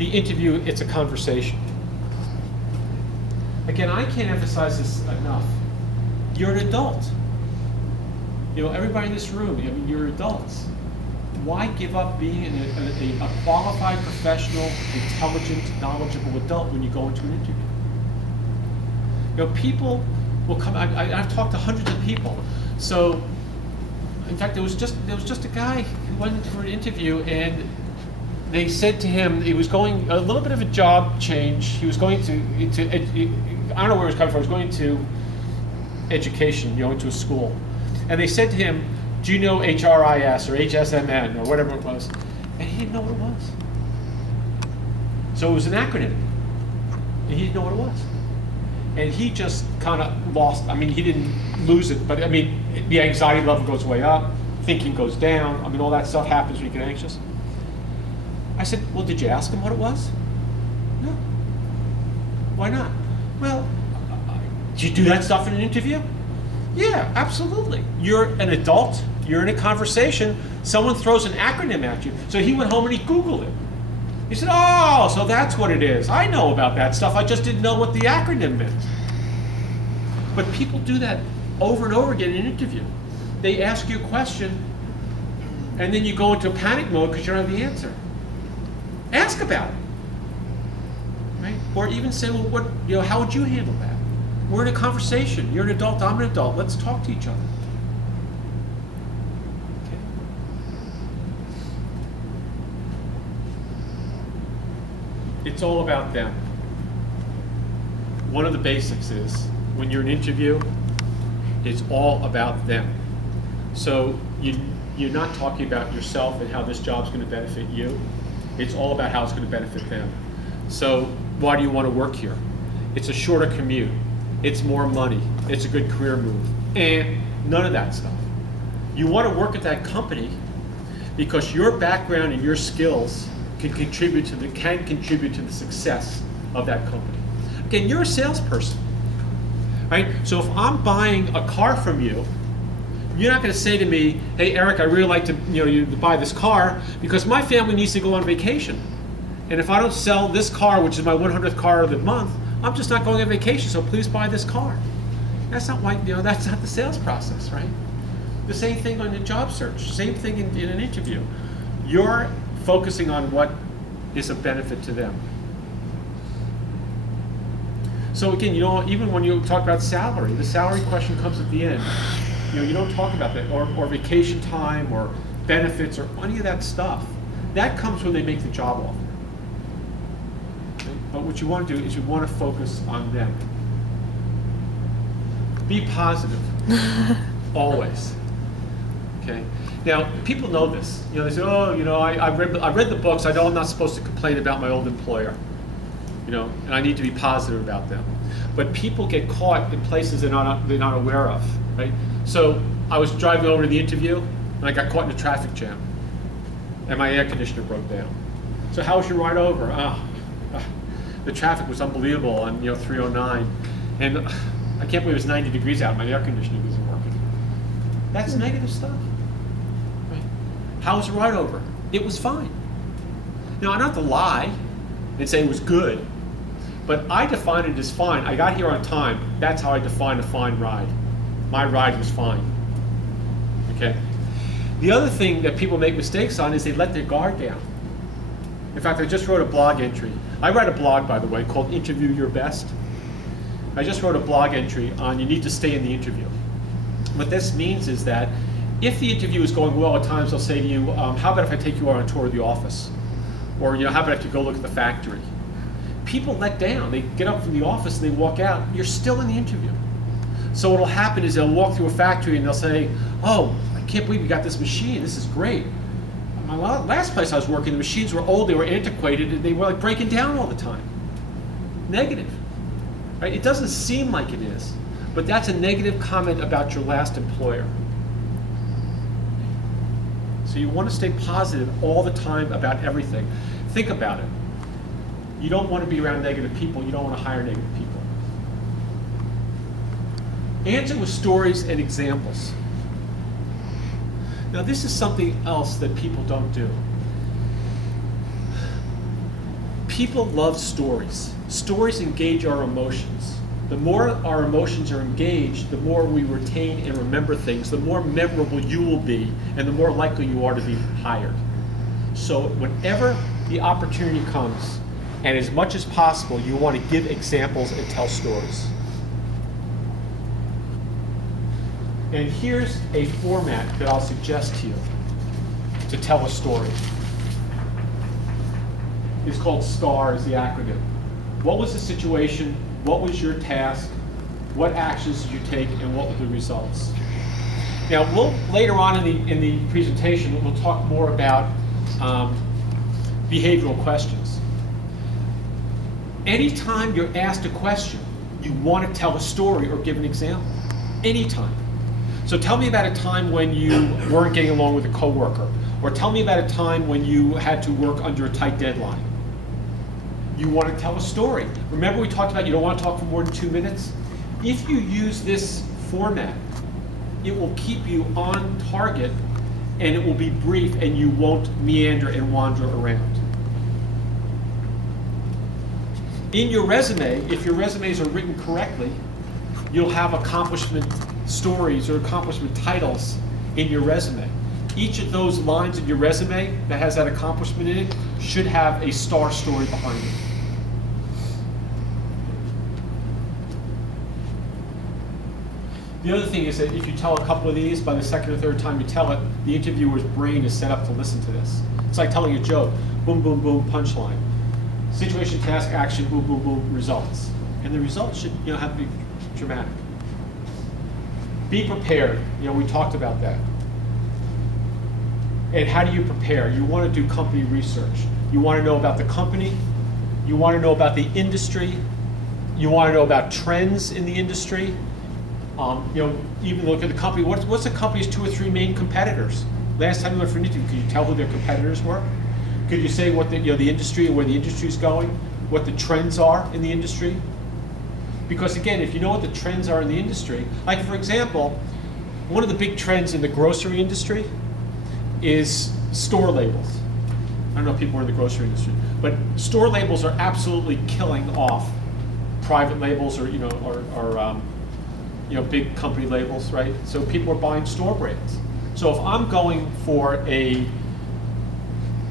the interview, it's a conversation. Again, I can't emphasize this enough. You're an adult. You know, everybody in this room, I mean, you're adults. Why give up being a qualified, professional, intelligent, knowledgeable adult when you go into an interview? You know, people will come. I've talked to hundreds of people. So, in fact, there was just a guy who went in for an interview, and they said to him he was going a little bit of a job change. He was going to I don't know where he was coming from. He was going to education, you know, into a school, and they said to him, "Do you know HRIS or HSMN or whatever it was?" And he didn't know what it was. So it was an acronym, and he didn't know what it was. And he just kind of lost. I mean, he didn't lose it, but I mean, the anxiety level goes way up, thinking goes down. I mean, all that stuff happens when you get anxious. I said, "Well, did you ask him what it was?" "No." "Why not?" "Well, did you do that stuff in an interview?" "Yeah, absolutely. You're an adult, you're in a conversation, someone throws an acronym at you." So he went home and he Googled it. He said, "Oh, so that's what it is. I know about that stuff, I just didn't know what the acronym meant." But people do that over and over again in an interview. They ask you a question, and then you go into a panic mode because you don't have the answer. Ask about it, right? Or even say, "Well, how would you handle that?" We're in a conversation. You're an adult, I'm an adult. Let's talk to each other. Okay. It's all about them. One of the basics is, when you're in an interview, it's all about them. So you're not talking about yourself and how this job's going to benefit you. It's all about how it's going to benefit them. So why do you want to work here? It's a shorter commute. It's more money. It's a good career move. And none of that stuff. You want to work at that company because your background and your skills can contribute to the success of that company. Again, you're a salesperson, right? So if I'm buying a car from you, you're not going to say to me, "Hey, Eric, I really like to you to buy this car because my family needs to go on vacation, and if I don't sell this car, which is my 100th car of the month, I'm just not going on vacation. So please buy this car." That's not why that's not the sales process, right? The same thing on the job search. Same thing in an interview. You're focusing on what is a benefit to them. So again, even when you talk about salary, the salary question comes at the end. You don't talk about that, or vacation time, or benefits, or any of that stuff. That comes when they make the job offer. Okay? But what you want to do is you want to focus on them. Be positive, always. Okay. Now, people know this. They say, "Oh, I read the books. I know I'm not supposed to complain about my old employer. And I need to be positive about them." But people get caught in places they're not aware of, right? So I was driving over to the interview, and I got caught in a traffic jam, and my air conditioner broke down. "So how was your ride over?" The traffic was unbelievable on 309, and I can't believe it's 90 degrees out. My air conditioning isn't working. That's negative stuff. Right? How was the ride over? It was fine. Now, I don't have to lie and say it was good, but I define it as fine. I got here on time. That's how I define a fine ride. My ride was fine. Okay. The other thing that people make mistakes on is they let their guard down. In fact, I just wrote a blog entry. I write a blog, by the way, called Interview Your Best. I just wrote a blog entry on you need to stay in the interview. What this means is that if the interview is going well, at times they'll say to you, "How about if I take you on a tour of the office?" Or, "How about if you go look at the factory?" People let down. They get up from the office and they walk out. You're still in the interview. So what'll happen is they'll walk through a factory and they'll say, "Oh, I can't believe you got this machine. This is great. My last place I was working, the machines were old, they were antiquated, and they were like breaking down all the time." Negative. Right? It doesn't seem like it is, but that's a negative comment about your last employer. So you want to stay positive all the time about everything. Think about it. You don't want to be around negative people. You don't want to hire negative people. Answer with stories and examples. Now, this is something else that people don't do. People love stories. Stories engage our emotions. The more our emotions are engaged, the more we retain and remember things, the more memorable you will be, and the more likely you are to be hired. So whenever the opportunity comes, and as much as possible, you want to give examples and tell stories. And here's a format that I'll suggest to you to tell a story. It's called STAR, is the aggregate. What was the situation? What was your task? What actions did you take, and what were the results? Now, we'll later on in the presentation, we'll talk more about behavioral questions. Anytime you're asked a question, you want to tell a story or give an example. Anytime. So tell me about a time when you weren't getting along with a coworker, or tell me about a time when you had to work under a tight deadline. You want to tell a story. Remember we talked about you don't want to talk for more than 2 minutes? If you use this format, it will keep you on target, and it will be brief, and you won't meander and wander around. In your resume, if your resumes are written correctly, you'll have accomplishment stories or accomplishment titles in your resume. Each of those lines in your resume that has that accomplishment in it should have a STAR story behind it. The other thing is that if you tell a couple of these, by the second or third time you tell it, the interviewer's brain is set up to listen to this. It's like telling a joke. Boom, boom, boom, punchline. Situation, task, action, boom, boom, boom, results. And the results should have to be dramatic. Be prepared. We talked about that. And how do you prepare? You want to do company research. You want to know about the company. You want to know about the industry. You want to know about trends in the industry. Even look at the company. What's the company's 2 or 3 main competitors? Last time you went for an interview, could you tell who their competitors were? Could you say what the industry and where the industry is going? What the trends are in the industry? Because again, if you know what the trends are in the industry, like for example, one of the big trends in the grocery industry is store labels. I don't know if people are in the grocery industry, but store labels are absolutely killing off private labels or big company labels, right? So people are buying store brands. So if I'm going for a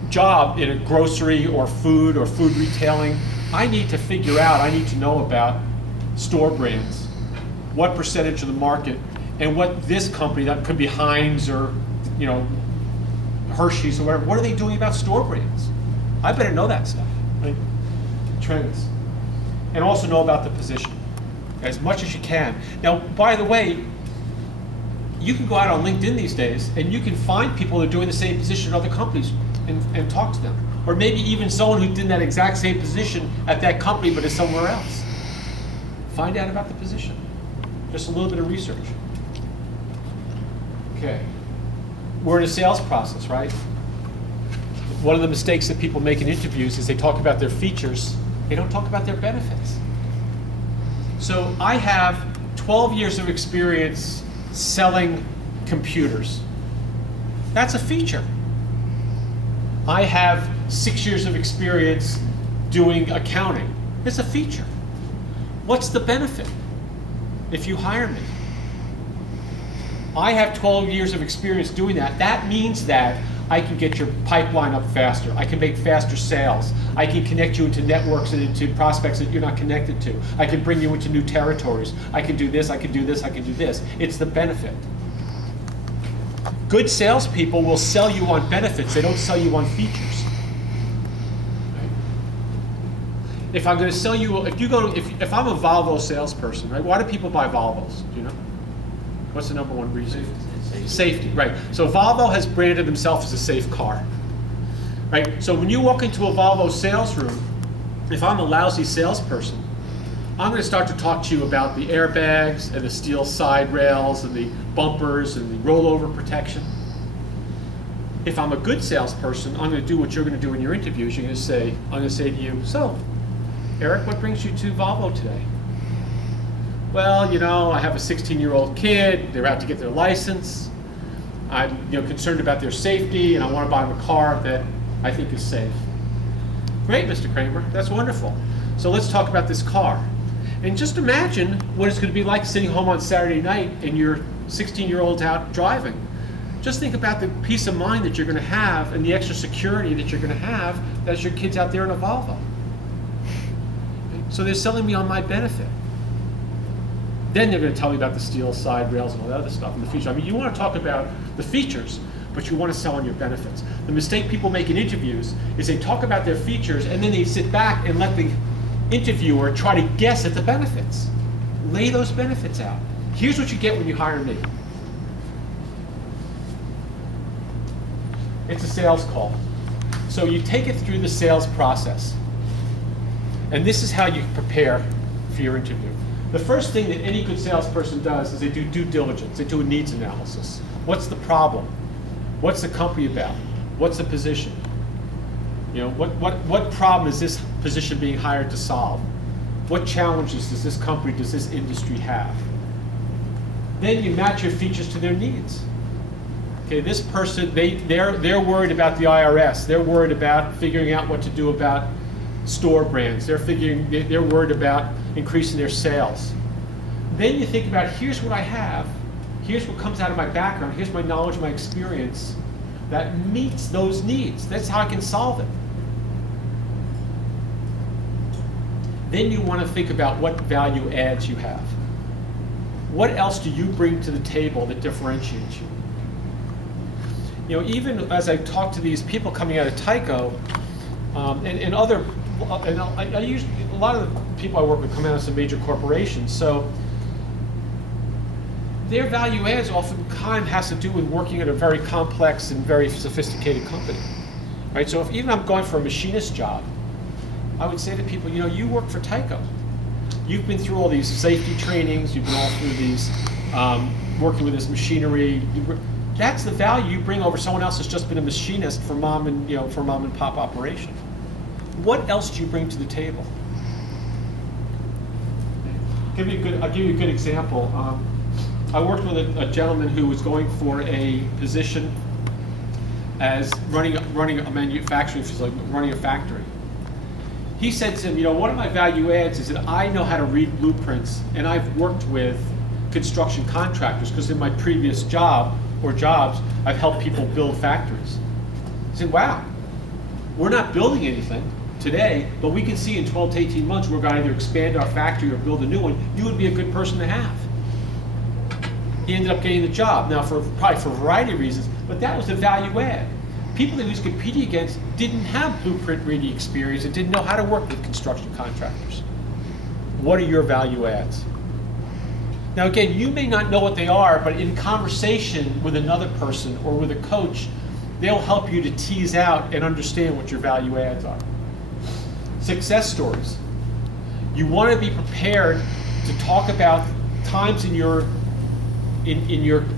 job in a grocery or food retailing, I need to know about store brands, what percentage of the market, and what this company, that could be Heinz or Hershey's or whatever, what are they doing about store brands? I better know that stuff, right? Trends. And also know about the position as much as you can. Now, by the way, you can go out on LinkedIn these days and you can find people that are doing the same position at other companies and talk to them. Or maybe even someone who did that exact same position at that company but is somewhere else. Find out about the position. Just a little bit of research. Okay. We're in a sales process, right? One of the mistakes that people make in interviews is they talk about their features. They don't talk about their benefits. So I have 12 years of experience selling computers. That's a feature. I have 6 years of experience doing accounting. It's a feature. What's the benefit if you hire me? I have 12 years of experience doing that. That means that I can get your pipeline up faster. I can make faster sales. I can connect you into networks and into prospects that you're not connected to. I can bring you into new territories. I can do this, I can do this, I can do this. It's the benefit. Good salespeople will sell you on benefits. They don't sell you on features. Right? If I'm going to sell you, if I'm a Volvo salesperson, right? Why do people buy Volvos? Do you know? What's the number one reason? Safety, right. So Volvo has branded themselves as a safe car, right? So when you walk into a Volvo sales room, if I'm a lousy salesperson, I'm going to start to talk to you about the airbags and the steel side rails and the bumpers and the rollover protection. If I'm a good salesperson, I'm going to do what you're going to do in your interviews. I'm going to say to you, so, Eric, what brings you to Volvo today? Well, I have a 16-year-old kid. They're out to get their license. I'm concerned about their safety, and I want to buy them a car that I think is safe. Great, Mr. Kramer, that's wonderful. So let's talk about this car. And just imagine what it's going to be like sitting home on Saturday night and your 16-year-old's out driving. Just think about the peace of mind that you're going to have and the extra security that you're going to have as your kid's out there in a Volvo. So they're selling me on my benefit. Then they're going to tell me about the steel side rails and all that other stuff in the future. I mean, you want to talk about the features, but you want to sell on your benefits. The mistake people make in interviews is they talk about their features and then they sit back and let the interviewer try to guess at the benefits. Lay those benefits out. Here's what you get when you hire me. It's a sales call. So you take it through the sales process. And this is how you prepare for your interview. The first thing that any good salesperson does is they do due diligence. They do a needs analysis. What's the problem? What's the company about? What's the position? You know, what problem is this position being hired to solve? What challenges does this company, does this industry have? Then you match your features to their needs. Okay, this person, they're worried about the IRS. They're worried about figuring out what to do about store brands. They're worried about increasing their sales. Then you think about, here's what I have. Here's what comes out of my background. Here's my knowledge, my experience that meets those needs. That's how I can solve it. Then you want to think about what value adds you have. What else do you bring to the table that differentiates you? You know, even as I talk to these people coming out of Tyco, and other, and I usually, a lot of the people I work with come out of some major corporations, so their value adds oftentimes has to do with working at a very complex and very sophisticated company, right? So if even I'm going for a machinist job, I would say to people, you know, you work for Tyco. You've been through all these safety trainings, you've been all through these, working with this machinery. That's the value you bring over someone else that's just been a machinist for mom and pop operation. What else do you bring to the table? I'll give you a good example. I worked with a gentleman who was going for a position as running a manufacturing facility, running a factory. He said to him, you know, one of my value adds is that I know how to read blueprints, and I've worked with construction contractors because in my previous job or jobs, I've helped people build factories. He said, wow, we're not building anything today, but we can see in 12 to 18 months we're going to either expand our factory or build a new one. You would be a good person to have. He ended up getting the job. Now, probably for a variety of reasons, but that was the value add. People that he was competing against didn't have blueprint reading experience and didn't know how to work with construction contractors. What are your value adds? Now again, you may not know what they are, but in conversation with another person or with a coach, they'll help you to tease out and understand what your value adds are. Success stories. You want to be prepared to talk about times in your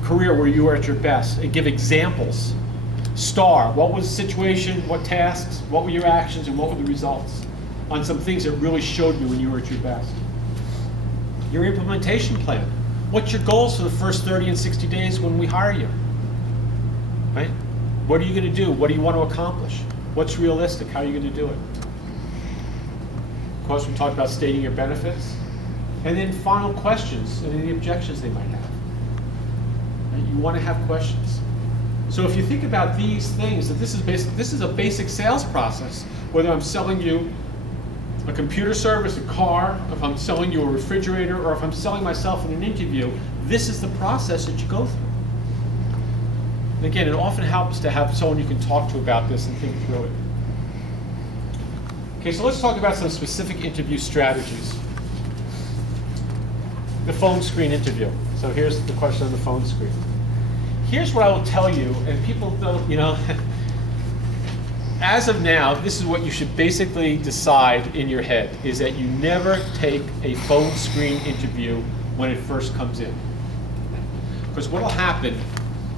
career where you were at your best and give examples. Star, what was the situation, what tasks, what were your actions, and what were the results on some things that really showed you when you were at your best. Your implementation plan. What's your goals for the first 30 and 60 days when we hire you? Right? What are you going to do? What do you want to accomplish? What's realistic? How are you going to do it? Of course, we talked about stating your benefits. And then final questions and any objections they might have. Right? You want to have questions. So if you think about these things, that this is a basic sales process, whether I'm selling you a computer service, a car, if I'm selling you a refrigerator, or if I'm selling myself in an interview, this is the process that you go through. And again, it often helps to have someone you can talk to about this and think through it. Okay, so let's talk about some specific interview strategies. The phone screen interview. So here's the question on the phone screen. Here's what I will tell you, and people don't, you know, as of now, this is what you should basically decide in your head, is that you never take a phone screen interview when it first comes in. Because what will happen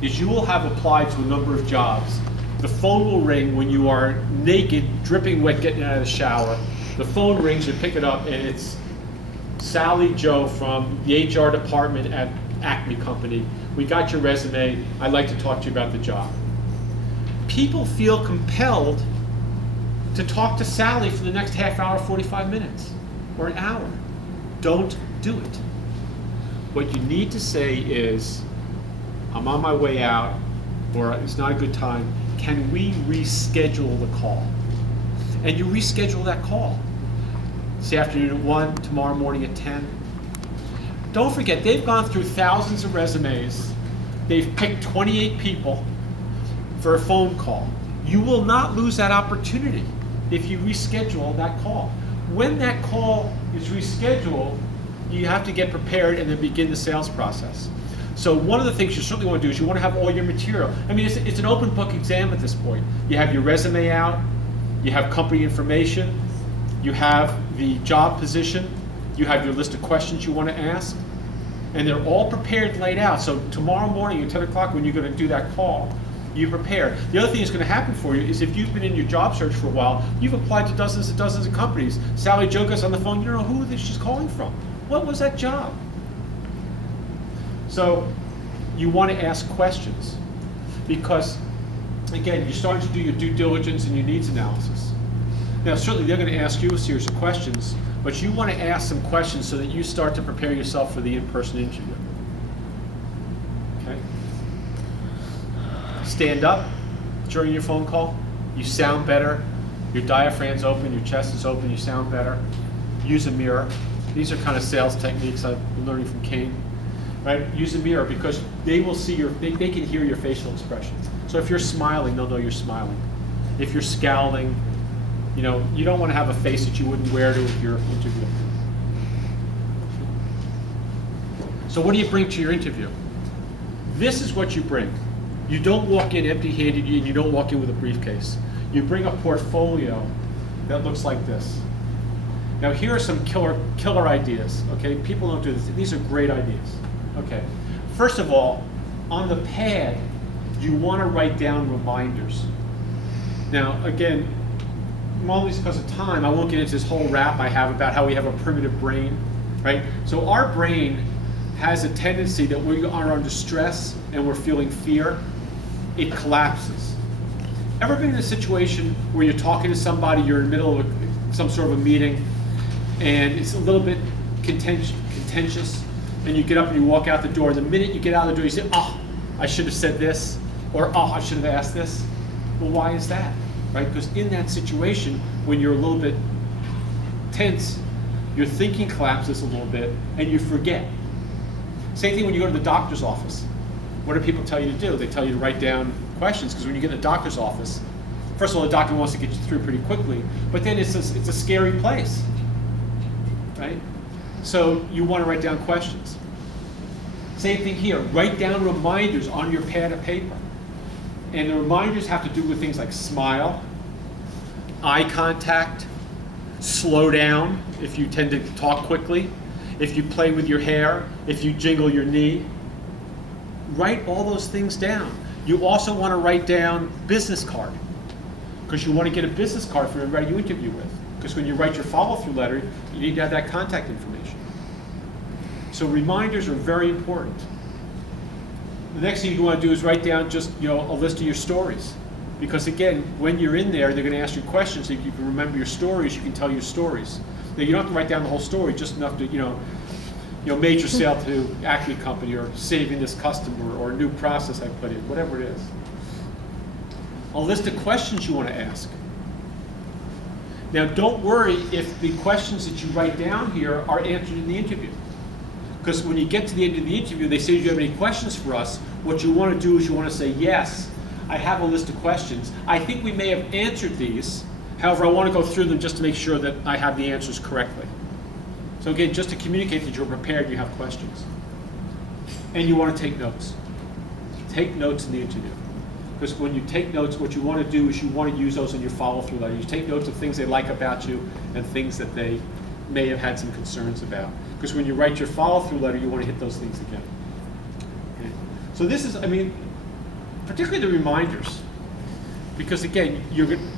is you will have applied to a number of jobs. The phone will ring when you are naked, dripping wet, getting out of the shower. The phone rings, you pick it up, and it's Sally Joe from the HR department at Acme Company. We got your resume. I'd like to talk to you about the job. People feel compelled to talk to Sally for the next half hour, 45 minutes, or an hour. Don't do it. What you need to say is, I'm on my way out, or it's not a good time. Can we reschedule the call? And you reschedule that call. This afternoon at 1, tomorrow morning at 10. Don't forget, they've gone through thousands of resumes. They've picked 28 people for a phone call. You will not lose that opportunity if you reschedule that call. When that call is rescheduled, you have to get prepared and then begin the sales process. So one of the things you certainly want to do is you want to have all your material. I mean, it's an open book exam at this point. You have your resume out, you have company information, you have the job position, you have your list of questions you want to ask, and they're all prepared, laid out. So tomorrow morning at 10 o'clock when you're going to do that call, you prepare. The other thing that's going to happen for you is if you've been in your job search for a while, you've applied to dozens and dozens of companies. Sally Jo gets on the phone, you don't know who she's calling from. What was that job? So you want to ask questions because, again, you're starting to do your due diligence and your needs analysis. Now, certainly they're going to ask you a series of questions, but you want to ask some questions so that you start to prepare yourself for the in-person interview. Okay? Stand up during your phone call. You sound better. Your diaphragm's open, your chest is open, you sound better. Use a mirror. These are kind of sales techniques I've been learning from Kane. Right? Use a mirror because they will see they can hear your facial expressions. So if you're smiling, they'll know you're smiling. If you're scowling, you don't want to have a face that you wouldn't wear to your interview. So what do you bring to your interview? This is what you bring. You don't walk in empty-handed and you don't walk in with a briefcase. You bring a portfolio that looks like this. Now here are some killer ideas, okay? People don't do this. These are great ideas. Okay, first of all, on the pad, you want to write down reminders. Now, again, only because of time, I won't get into this whole rap I have about how we have a primitive brain, right? So our brain has a tendency that we are under stress and we're feeling fear, it collapses. Ever been in a situation where you're talking to somebody, you're in the middle of some sort of a meeting, and it's a little bit contentious, and you get up and you walk out the door, and the minute you get out the door, you say, oh, I should have said this, or oh, I should have asked this. Well, why is that? Right? Because in that situation, when you're a little bit tense, your thinking collapses a little bit, and you forget. Same thing when you go to the doctor's office. What do people tell you to do? They tell you to write down questions, because when you get in the doctor's office, first of all, the doctor wants to get you through pretty quickly, but then it's a scary place, right? So you want to write down questions. Same thing here, write down reminders on your pad of paper. And the reminders have to do with things like smile, eye contact, slow down if you tend to talk quickly, if you play with your hair, if you jiggle your knee. Write all those things down. You also want to write down business card, because you want to get a business card for everybody you interview with. Because when you write your follow-through letter, you need to have that contact information. So reminders are very important. The next thing you want to do is write down just a list of your stories. Because again, when you're in there, they're going to ask you questions. If you can remember your stories, you can tell your stories. Now you don't have to write down the whole story, just enough to, major sale to Aggregate company, or saving this customer, or a new process I put in, whatever it is. A list of questions you want to ask. Now don't worry if the questions that you write down here are answered in the interview. Because when you get to the end of the interview, they say, do you have any questions for us? What you want to do is you want to say, yes, I have a list of questions. I think we may have answered these. However, I want to go through them just to make sure that I have the answers correctly. So again, just to communicate that you're prepared, you have questions. And you want to take notes. Take notes in the interview. Because when you take notes, what you want to do is you want to use those in your follow-through letter. You take notes of things they like about you and things that they may have had some concerns about. Because when you write your follow-through letter, you want to hit those things again. Okay. So this is, particularly the reminders. Because again,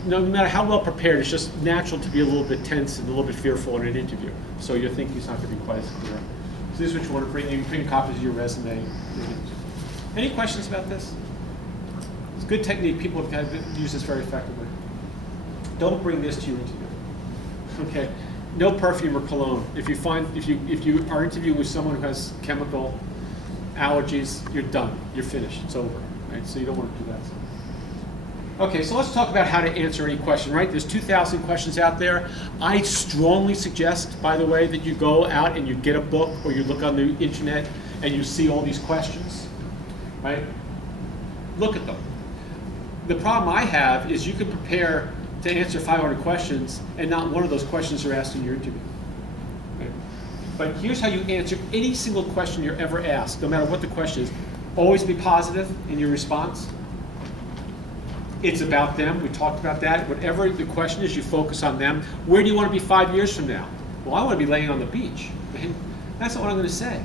no matter how well prepared, it's just natural to be a little bit tense and a little bit fearful in an interview. So your thinking's not going to be quite as clear. So this is what you want to bring. You can bring copies of your resume. Any questions about this? It's a good technique. People have used this very effectively. Don't bring this to your interview. Okay? No perfume or cologne. If you are interviewing with someone who has chemical allergies, you're done. You're finished. It's over. Right? So you don't want to do that. Okay, so let's talk about how to answer any question, right? There's 2,000 questions out there. I strongly suggest, by the way, that you go out and you get a book or you look on the internet and you see all these questions, right? Look at them. The problem I have is you can prepare to answer 500 questions and not one of those questions are asked in your interview. Right? But here's how you answer any single question you're ever asked, no matter what the question is. Always be positive in your response. It's about them. We talked about that. Whatever the question is, you focus on them. Where do you want to be 5 years from now? Well, I want to be laying on the beach. That's not what I'm going to say.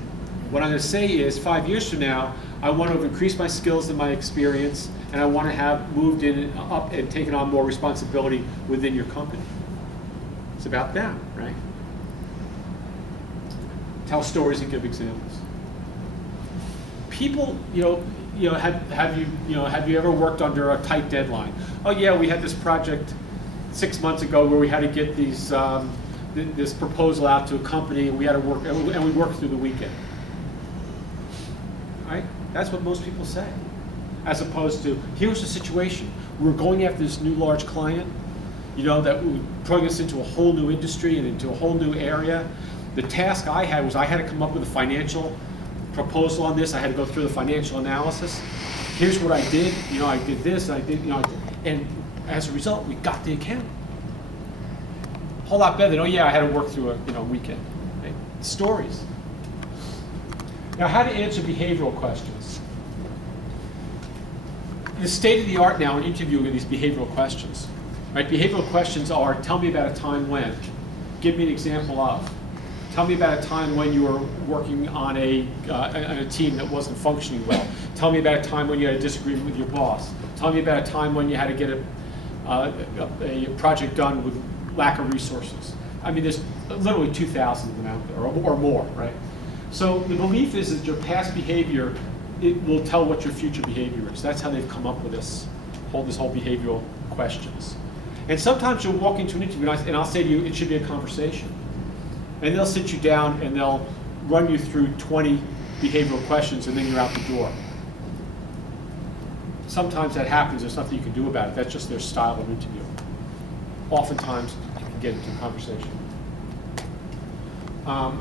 What I'm going to say is 5 years from now, I want to have increased my skills and my experience, and I want to have moved in up and taken on more responsibility within your company. It's about them, right? Tell stories and give examples. People, have you ever worked under a tight deadline? Oh yeah, we had this project 6 months ago where we had to get this proposal out to a company, and we had to work, and we worked through the weekend. Right? That's what most people say. As opposed to, here's the situation. We're going after this new large client, that would bring us into a whole new industry and into a whole new area. The task I had was I had to come up with a financial proposal on this. I had to go through the financial analysis. Here's what I did. I did this. And as a result, we got the account. A whole lot better than, oh yeah, I had to work through a weekend. Right? Stories. Now, how to answer behavioral questions. The state of the art now in interviewing are these behavioral questions. Right? Behavioral questions are, tell me about a time when. Give me an example of. Tell me about a time when you were working on a team that wasn't functioning well. Tell me about a time when you had a disagreement with your boss. Tell me about a time when you had to get a project done with lack of resources. I mean, there's literally 2,000 of them out there, or more, right? So the belief is that your past behavior, it will tell what your future behavior is. That's how they've come up with this whole behavioral questions. And sometimes you'll walk into an interview and I'll say to you, it should be a conversation. And they'll sit you down and they'll run you through 20 behavioral questions and then you're out the door. Sometimes that happens, there's nothing you can do about it. That's just their style of interview. Oftentimes, you can get into a conversation. By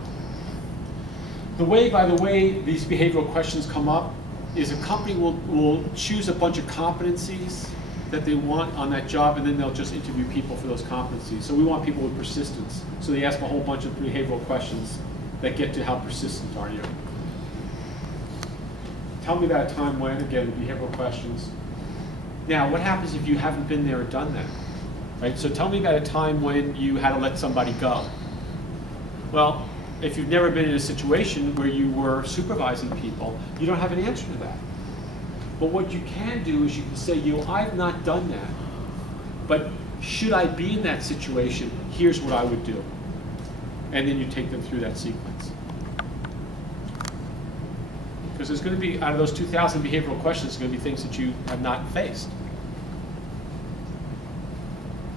the way these behavioral questions come up is a company will choose a bunch of competencies that they want on that job, and then they'll just interview people for those competencies. So we want people with persistence. So they ask a whole bunch of behavioral questions that get to how persistent are you. Tell me about a time when, again, the behavioral questions. Now, what happens if you haven't been there or done that? Right? So tell me about a time when you had to let somebody go. Well, if you've never been in a situation where you were supervising people, you don't have an answer to that. But what you can do is you can say, I've not done that, but should I be in that situation, here's what I would do. And then you take them through that sequence. Because there's going to be, out of those 2,000 behavioral questions, there's going to be things that you have not faced.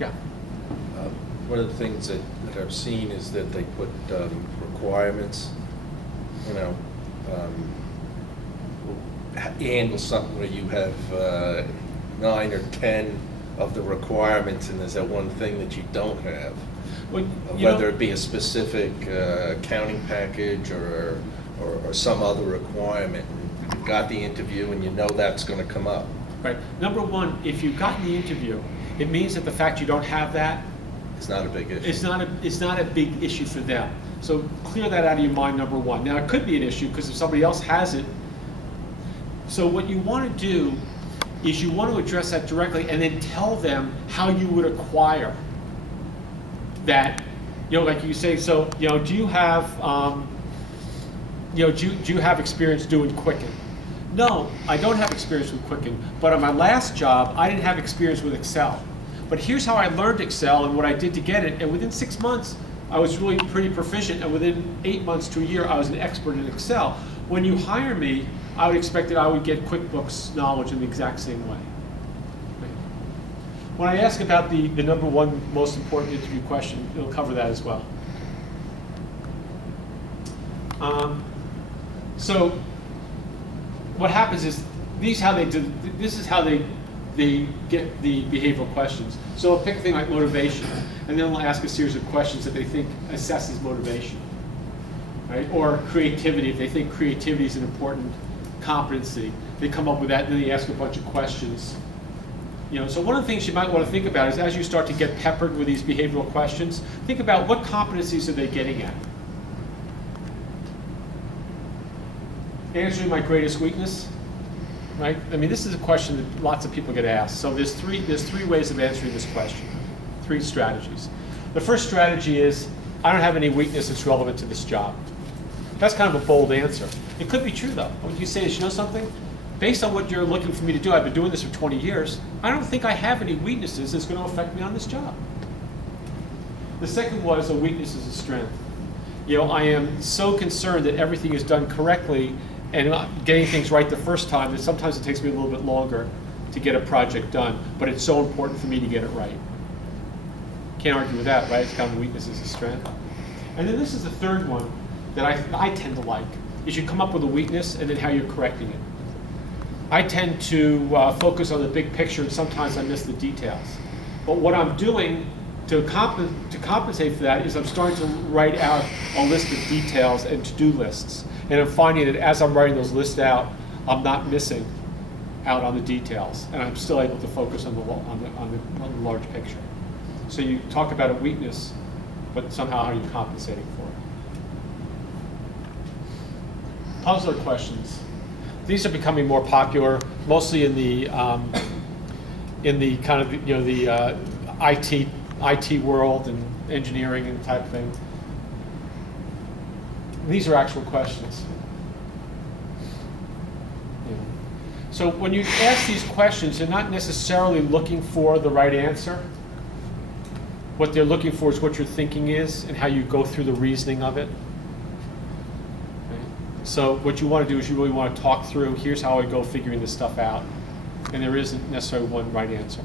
Yeah? One of the things that I've seen is that they put requirements, handle something where you have 9 or 10 of the requirements, and there's that one thing that you don't have. Well, whether it be a specific accounting package or some other requirement. You've got the interview and you know that's going to come up. Right. Number one, if you've gotten the interview, it means that the fact you don't have that, it's not a big issue. It's not a big issue for them. So clear that out of your mind, number one. Now, it could be an issue because if somebody else has it. So what you want to do is you want to address that directly and then tell them how you would acquire that. Like you say, so, do you have, do you have experience doing Quicken? No, I don't have experience with Quicken, but on my last job, I didn't have experience with Excel. But here's how I learned Excel and what I did to get it, and within 6 months, I was really pretty proficient, and within 8 months to a year, I was an expert in Excel. When you hire me, I would expect that I would get QuickBooks knowledge in the exact same way. When I ask about the number one most important interview question, it'll cover that as well. So what happens is this is how they get the behavioral questions. So I'll pick a thing like motivation, and then I'll ask a series of questions that they think assesses motivation, right? Or creativity, if they think creativity is an important competency, they come up with that, and then they ask a bunch of questions. So one of the things you might want to think about is as you start to get peppered with these behavioral questions, think about what competencies are they getting at. Answering my greatest weakness, right? I mean, this is a question that lots of people get asked. So there's three ways of answering this question, 3 strategies. The first strategy is, I don't have any weakness that's relevant to this job. That's kind of a bold answer. It could be true though. What you say is, you know something? Based on what you're looking for me to do, I've been doing this for 20 years, I don't think I have any weaknesses that's going to affect me on this job. The second was a weakness is a strength. I am so concerned that everything is done correctly and getting things right the first time that sometimes it takes me a little bit longer to get a project done, but it's so important for me to get it right. Can't argue with that, right? It's kind of a weakness is a strength. And then this is the third one that I tend to like, is you come up with a weakness and then how you're correcting it. I tend to focus on the big picture, and sometimes I miss the details. But what I'm doing to compensate for that is I'm starting to write out a list of details and to-do lists. And I'm finding that as I'm writing those lists out, I'm not missing out on the details, and I'm still able to focus on the large picture. So you talk about a weakness, but somehow how are you compensating for it? Puzzler questions. These are becoming more popular, mostly in the kind of the IT world and engineering and type thing. These are actual questions. So when you ask these questions, you're not necessarily looking for the right answer. What they're looking for is what your thinking is and how you go through the reasoning of it. So what you want to do is you really want to talk through, here's how I go figuring this stuff out. And there isn't necessarily one right answer.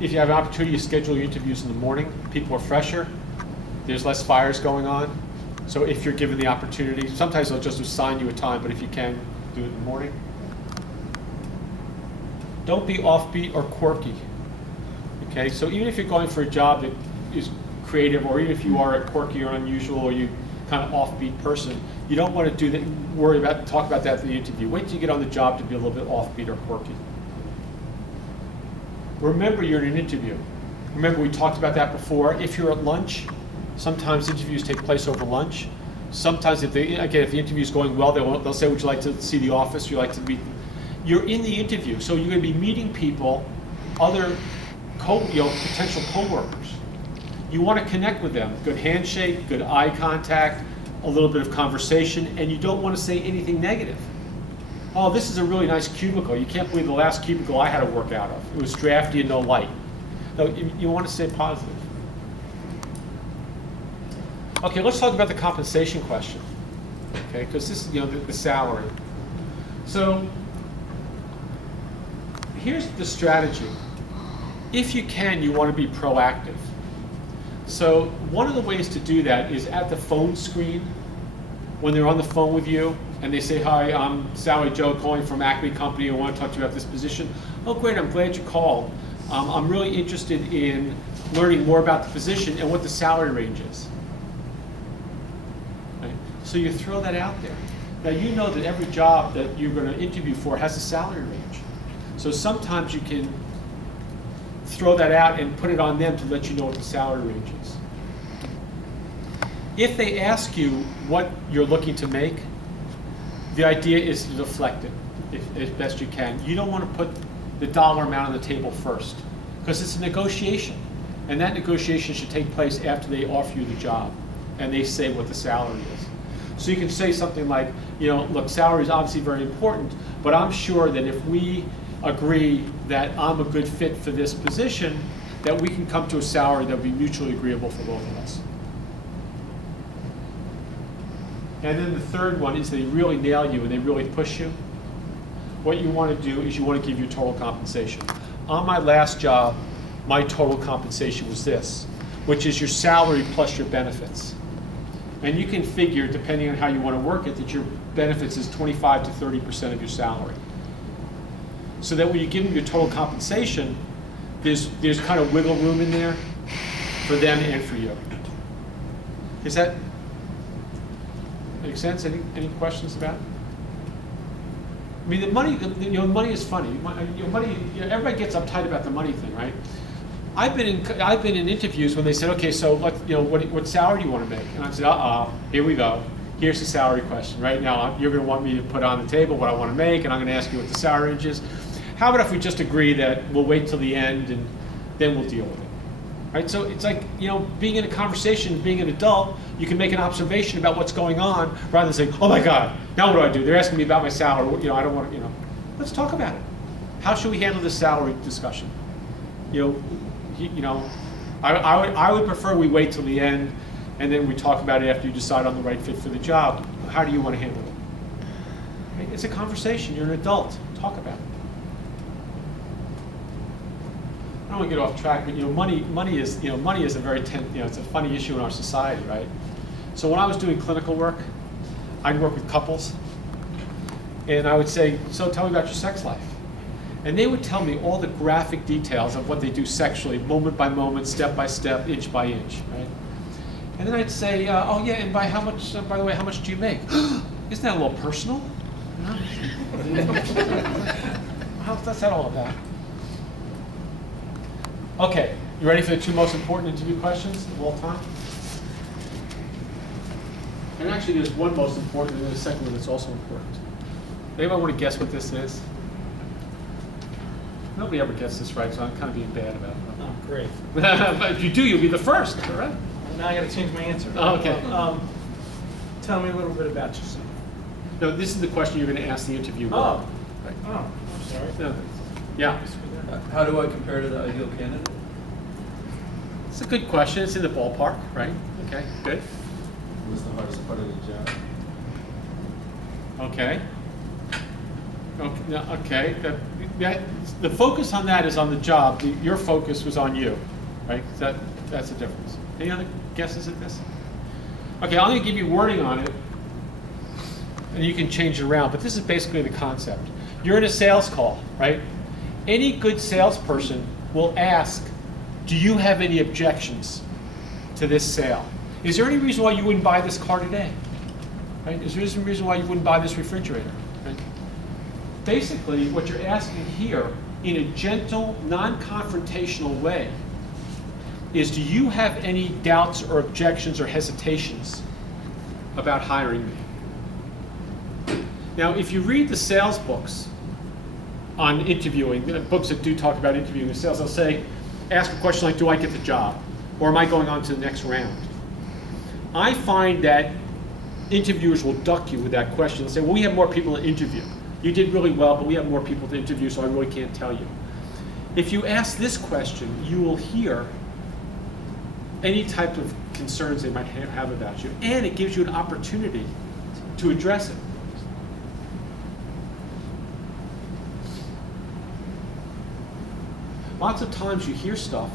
If you have an opportunity to schedule your interviews in the morning, people are fresher, there's less fires going on. So if you're given the opportunity, sometimes they'll just assign you a time, but if you can, do it in the morning. Don't be offbeat or quirky. Okay, so even if you're going for a job that is creative, or even if you are a quirky or unusual or you kind of offbeat person, you don't want to do that, talk about that in the interview. Wait till you get on the job to be a little bit offbeat or quirky. Remember, you're in an interview. Remember, we talked about that before. If you're at lunch, sometimes interviews take place over lunch. Sometimes if the interview is going well, they'll say, would you like to see the office? Would you like to meet? You're in the interview, so you're going to be meeting people, other potential coworkers. You want to connect with them. Good handshake, good eye contact, a little bit of conversation, and you don't want to say anything negative. Oh, this is a really nice cubicle. You can't believe the last cubicle I had to work out of. It was drafty and no light. No, you want to stay positive. Okay, let's talk about the compensation question. Okay, because this is the salary. So here's the strategy. If you can, you want to be proactive. So one of the ways to do that is at the phone screen, when they're on the phone with you and they say, hi, I'm Sally Joe calling from Acme Company. I want to talk to you about this position. Oh, great, I'm glad you called. I'm really interested in learning more about the position and what the salary range is. Right? So you throw that out there. Now you know that every job that you're going to interview for has a salary range. So sometimes you can throw that out and put it on them to let you know what the salary range is. If they ask you what you're looking to make, the idea is to deflect it as best you can. You don't want to put the dollar amount on the table first, because it's a negotiation, and that negotiation should take place after they offer you the job and they say what the salary is. So you can say something like, look, salary is obviously very important, but I'm sure that if we agree that I'm a good fit for this position, that we can come to a salary that will be mutually agreeable for both of us. And then the third one is they really nail you and they really push you. what you want to do is you want to give your total compensation. On my last job, my total compensation was this, which is your salary plus your benefits. And you can figure, depending on how you want to work it, that your benefits is 25 to 30% of your salary. So that when you give them your total compensation, there's kind of wiggle room in there for them and for you. Does that make sense? Any questions about it? I mean, the money, money is funny. Money, everybody gets uptight about the money thing, right? I've been in interviews when they said, okay, so what salary do you want to make? And I said, here we go. Here's the salary question. Right now, you're going to want me to put on the table what I want to make, and I'm going to ask you what the salary range is. How about if we just agree that we'll wait till the end and then we'll deal with it? Right? So it's like, being in a conversation, being an adult, you can make an observation about what's going on rather than saying, oh my God, now what do? They're asking me about my salary. I don't want to, let's talk about it. How should we handle this salary discussion? I would prefer we wait till the end and then we talk about it after you decide on the right fit for the job. How do you want to handle it? Right? It's a conversation. You're an adult. Talk about it. I don't want to get off track, but money is a very it's a funny issue in our society, right? So when I was doing clinical work, I'd work with couples, and I would say, so tell me about your sex life. And they would tell me all the graphic details of what they do sexually, moment by moment, step by step, inch by inch, right? And then I'd say, oh yeah, and by the way, how much do you make? Isn't that a little personal? What's that all about? Okay, you ready for the two most important interview questions of all time? And actually there's one most important and then a second one that's also important. Anybody want to guess what this is? Nobody ever gets this right, so I'm kind of being bad about it. Oh, great. But if you do, you'll be the first, all right? Well, now I got to change my answer. Oh, okay. Tell me a little bit about yourself. No, this is the question you're going to ask the interviewer. Oh. Right. Oh, I'm sorry. No, yeah. How do I compare to the ideal candidate? It's a good question. It's in the ballpark, right? Okay, good. What's the hardest part of the job? Okay. Okay. The focus on that is on the job. Your focus was on you, right? That's the difference. Any other guesses at this? Okay, I'm going to give you wording on it, and you can change it around. But this is basically the concept. You're in a sales call, right? Any good salesperson will ask, do you have any objections to this sale? Is there any reason why you wouldn't buy this car today? Right? Is there any reason why you wouldn't buy this refrigerator? Right? Basically, what you're asking here, in a gentle, non-confrontational way, is do you have any doubts or objections or hesitations about hiring me? Now, if you read the sales books on interviewing, books that do talk about interviewing and sales, they'll say, ask a question like, do I get the job? Or am I going on to the next round? I find that interviewers will duck you with that question and say, well, we have more people to interview. You did really well, but we have more people to interview, so I really can't tell you. If you ask this question, you will hear any type of concerns they might have about you, and it gives you an opportunity to address it. Lots of times you hear stuff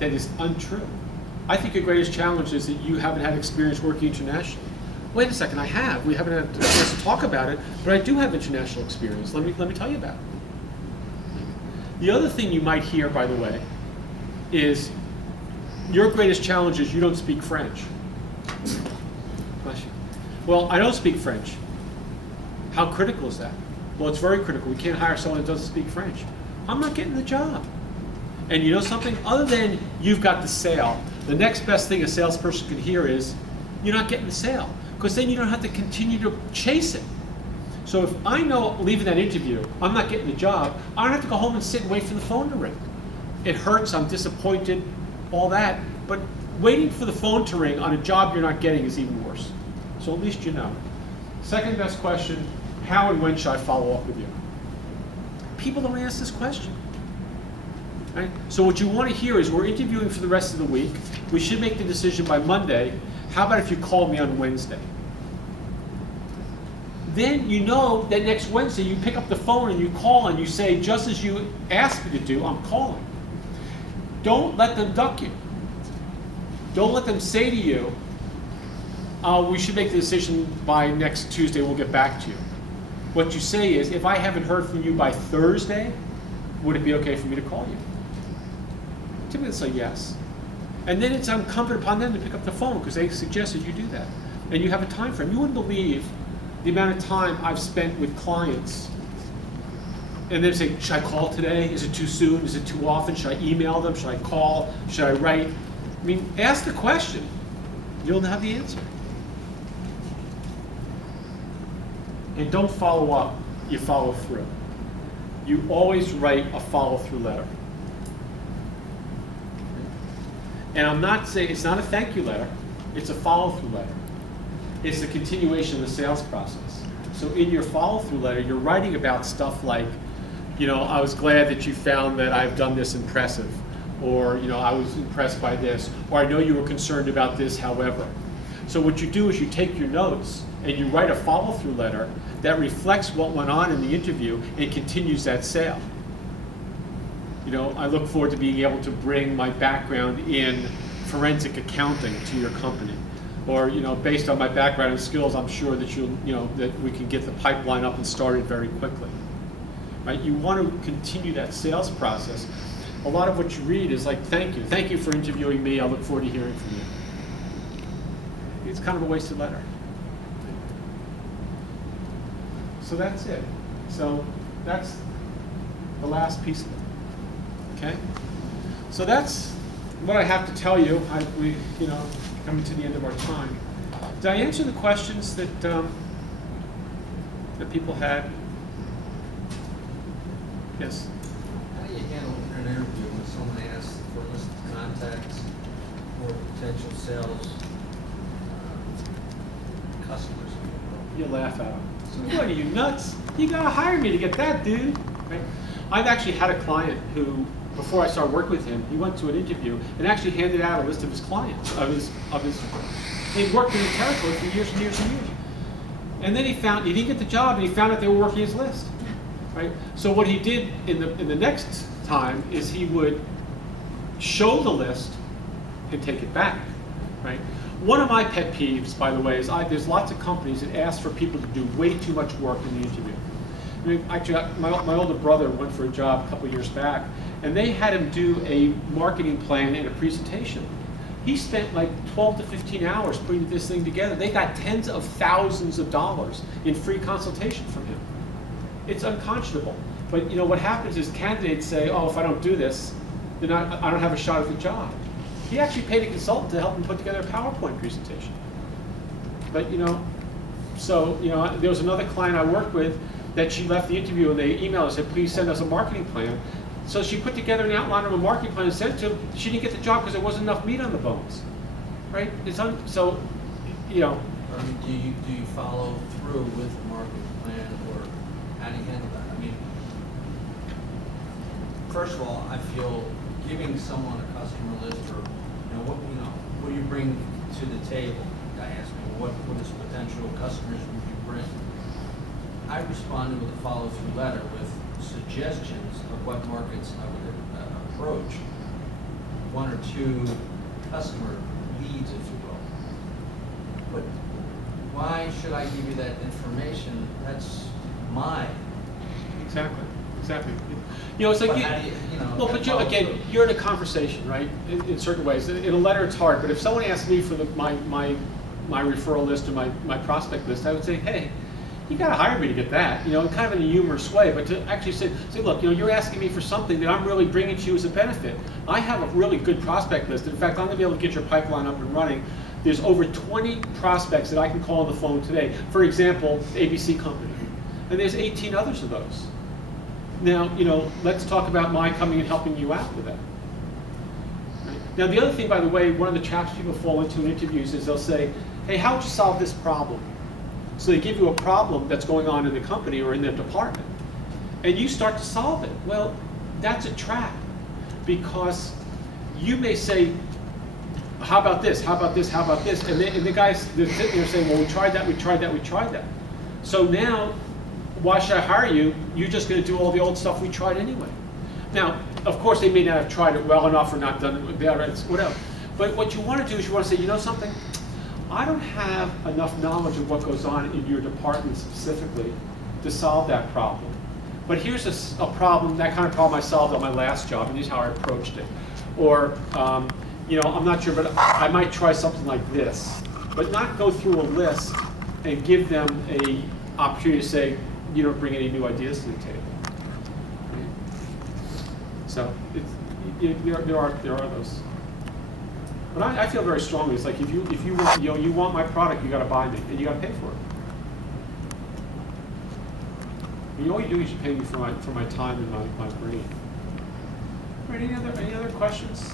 that is untrue. I think your greatest challenge is that you haven't had experience working internationally. Wait a second, I have. We haven't had a chance to talk about it, but I do have international experience. Let me tell you about it. The other thing you might hear, by the way, is your greatest challenge is you don't speak French. Bless you. Well, I don't speak French. How critical is that? Well, it's very critical. We can't hire someone that doesn't speak French. I'm not getting the job. And you know something? Other than you've got the sale, the next best thing a salesperson can hear is you're not getting the sale, because then you don't have to continue to chase it. So if I know leaving that interview, I'm not getting the job, I don't have to go home and sit and wait for the phone to ring. It hurts, I'm disappointed, all that, but waiting for the phone to ring on a job you're not getting is even worse. So at least you know. Second best question, how and when should I follow up with you? People don't ask this question. Right? So what you want to hear is we're interviewing for the rest of the week. We should make the decision by Monday. How about if you call me on Wednesday? then you know that next Wednesday you pick up the phone and you call and you say, just as you asked me to do, I'm calling. Don't let them duck you. Don't let them say to you, we should make the decision by next Tuesday, we'll get back to you. What you say is, if I haven't heard from you by Thursday, would it be okay for me to call you? Typically say yes. And then it's incumbent upon them to pick up the phone because they suggested you do that. And you have a time frame. You wouldn't believe the amount of time I've spent with clients. And they say, should I call today? Is it too soon? Is it too often? Should I email them? Should I call? Should I write? I mean, ask the question. You'll have the answer. And don't follow up, you follow through. You always write a follow-through letter. And I'm not saying, it's not a thank you letter, it's a follow-through letter. It's the continuation of the sales process. So in your follow-through letter, you're writing about stuff like, I was glad that you found that I've done this impressive, or, I was impressed by this, or I know you were concerned about this, however. So what you do is you take your notes and you write a follow-through letter that reflects what went on in the interview and continues that sale. I look forward to being able to bring my background in forensic accounting to your company. Or, based on my background and skills, I'm sure that that we can get the pipeline up and started very quickly. Right? You want to continue that sales process. A lot of what you read is like, thank you for interviewing me, I look forward to hearing from you. It's kind of a wasted letter. So that's it. So that's the last piece of it. Okay? So that's what I have to tell you. We coming to the end of our time. Did I answer the questions that that people had? Yes. How do you handle in an interview when someone asks for a list of contacts or potential sales customers? You laugh at them. So what are you, nuts? You gotta hire me to get that, dude. Right? I've actually had a client who, before I started working with him, he went to an interview and actually handed out a list of his clients, he'd worked in the territory for years and years and years. And then he didn't get the job, and he found out they were working his list. Right? So what he did in the next time is he would show the list and take it back. Right? One of my pet peeves, by the way, is there's lots of companies that ask for people to do way too much work in the interview. I mean, actually, my older brother went for a job a couple years back, and they had him do a marketing plan and a presentation. He spent like 12 to 15 hours putting this thing together. They got tens of thousands of dollars in free consultation from him. It's unconscionable. But what happens is candidates say, oh, if I don't do this, then I don't have a shot at the job. He actually paid a consultant to help him put together a PowerPoint presentation. But there was another client I worked with that she left the interview and they emailed and said, please send us a marketing plan. So she put together an outline of a marketing plan and sent it to him. She didn't get the job because there wasn't enough meat on the bones. Right? Do you follow through with the marketing plan, or how do you handle that? I mean, first of all, I feel giving someone a customer list, or what do you bring to the table? I ask me, what is potential customers would you bring? I responded with a follow-through letter with suggestions of what markets I would approach. One or two customer leads, if you will. But why should I give you that information? That's mine. Exactly. It's like, again, you're in a conversation, right? In certain ways. In a letter, it's hard, but if someone asked me for my referral list or my prospect list, I would say, hey, you got to hire me to get that, kind of in a humorous way, but to actually say, look, you're asking me for something that I'm really bringing to you as a benefit. I have a really good prospect list. In fact, I'm going to be able to get your pipeline up and running. There's over 20 prospects that I can call on the phone today. For example, ABC Company. And there's 18 others of those. Now, let's talk about my coming and helping you out with that. Right? Now, the other thing, by the way, one of the traps people fall into in interviews is they'll say, hey, how would you solve this problem? So they give you a problem that's going on in the company or in their department, and you start to solve it. Well, that's a trap, because you may say, how about this, how about this, how about this? And the guys, they're sitting there saying, well, we tried that. So now, why should I hire you? You're just gonna do all the old stuff we tried anyway. Now, of course, they may not have tried it well enough or not done it better, it's whatever. But what you wanna do is you wanna say, you know something? I don't have enough knowledge of what goes on in your department specifically to solve that problem. But here's a problem, that kind of problem I solved on my last job, and here's how I approached it. Or, you know, I'm not sure, but I might try something like this. But not go through a list and give them a opportunity to say, you don't bring any new ideas to the table. So there are those. But I feel very strongly. It's like if you want, you want my product, you got to buy me, and you got to pay for it. All you do is you pay me for my time and my brain. All right, any other questions?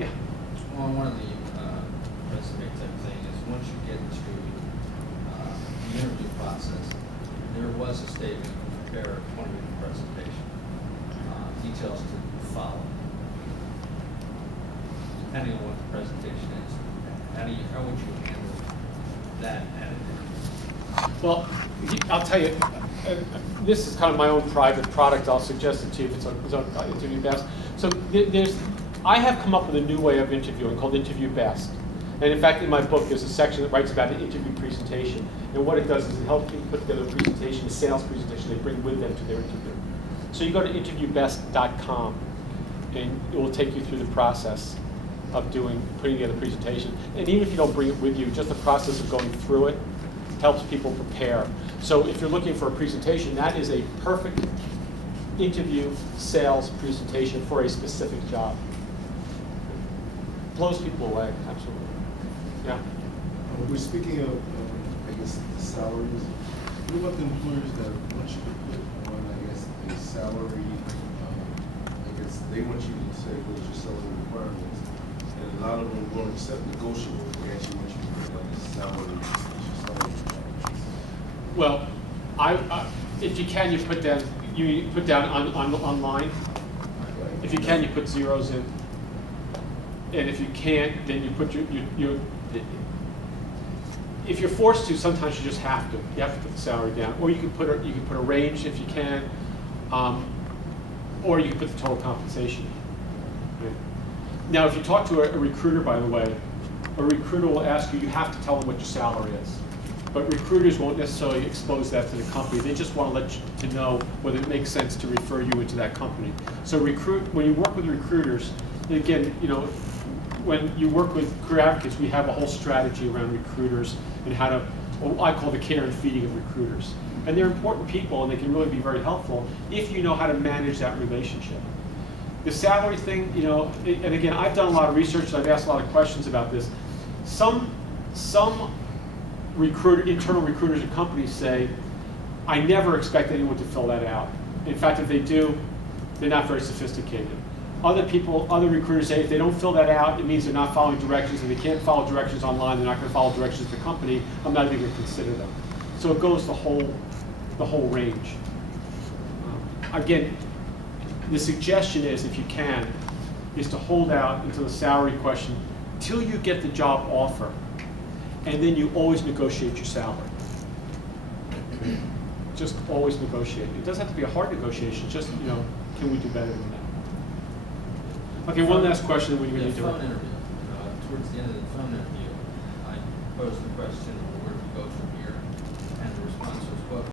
Yeah. Well, one of the resume type thing is once you get to the interview process, there was a statement, prepare a 20-minute presentation, details to follow. Depending on what the presentation is, how would you handle that at an interview? Well, I'll tell you, this is kind of my own private product. I'll suggest it to you if it's on Interview Best. So I have come up with a new way of interviewing called Interview Best. And in fact, in my book, there's a section that writes about an interview presentation. And what it does is it helps people put together a presentation, a sales presentation they bring with them to their interview. So you go to interviewbest.com, and it will take you through the process of putting together a presentation. And even if you don't bring it with you, just the process of going through it helps people prepare. So if you're looking for a presentation, that is a perfect interview sales presentation for a specific job. Blows people away, absolutely. Yeah. We're speaking of, I guess, the salaries. What about the employers that want you to put on, I guess, a salary? I guess they want you to say what your salary requirements, and a lot of them won't accept negotiable. They actually want you to put on a salary. Well, if you can, you put down online. If you can, you put zeros in. And if you can't, then you put your if you're forced to, sometimes you just have to. You have to put the salary down, or you can put a range if you can, or you can put the total compensation. Right? Now, if you talk to a recruiter, by the way, a recruiter will ask you. You have to tell them what your salary is. But recruiters won't necessarily expose that to the company. They just want to let you to know whether it makes sense to refer you into that company. So when you work with recruiters, and again, you know, when you work with career advocates, we have a whole strategy around recruiters and how to, what I call the care and feeding of recruiters. And they're important people, and they can really be very helpful if you know how to manage that relationship. The salary thing, you know, and again, I've done a lot of research and I've asked a lot of questions about this. Some internal recruiters at companies say, I never expect anyone to fill that out. In fact, if they do, they're not very sophisticated. Other recruiters say if they don't fill that out, it means they're not following directions. If they can't follow directions online, they're not going to follow directions of the company. I'm not even going to consider them. So it goes the whole range. Again, the suggestion is, if you can, is to hold out until the salary question, till you get the job offer. And then you always negotiate your salary. Just always negotiate. It doesn't have to be a hard negotiation. Just, you know, can we do better than that? Okay, one last question. Then we're going to do phone interview. Towards the end of the phone interview, I posed the question, where do we go from here? And the response was, well,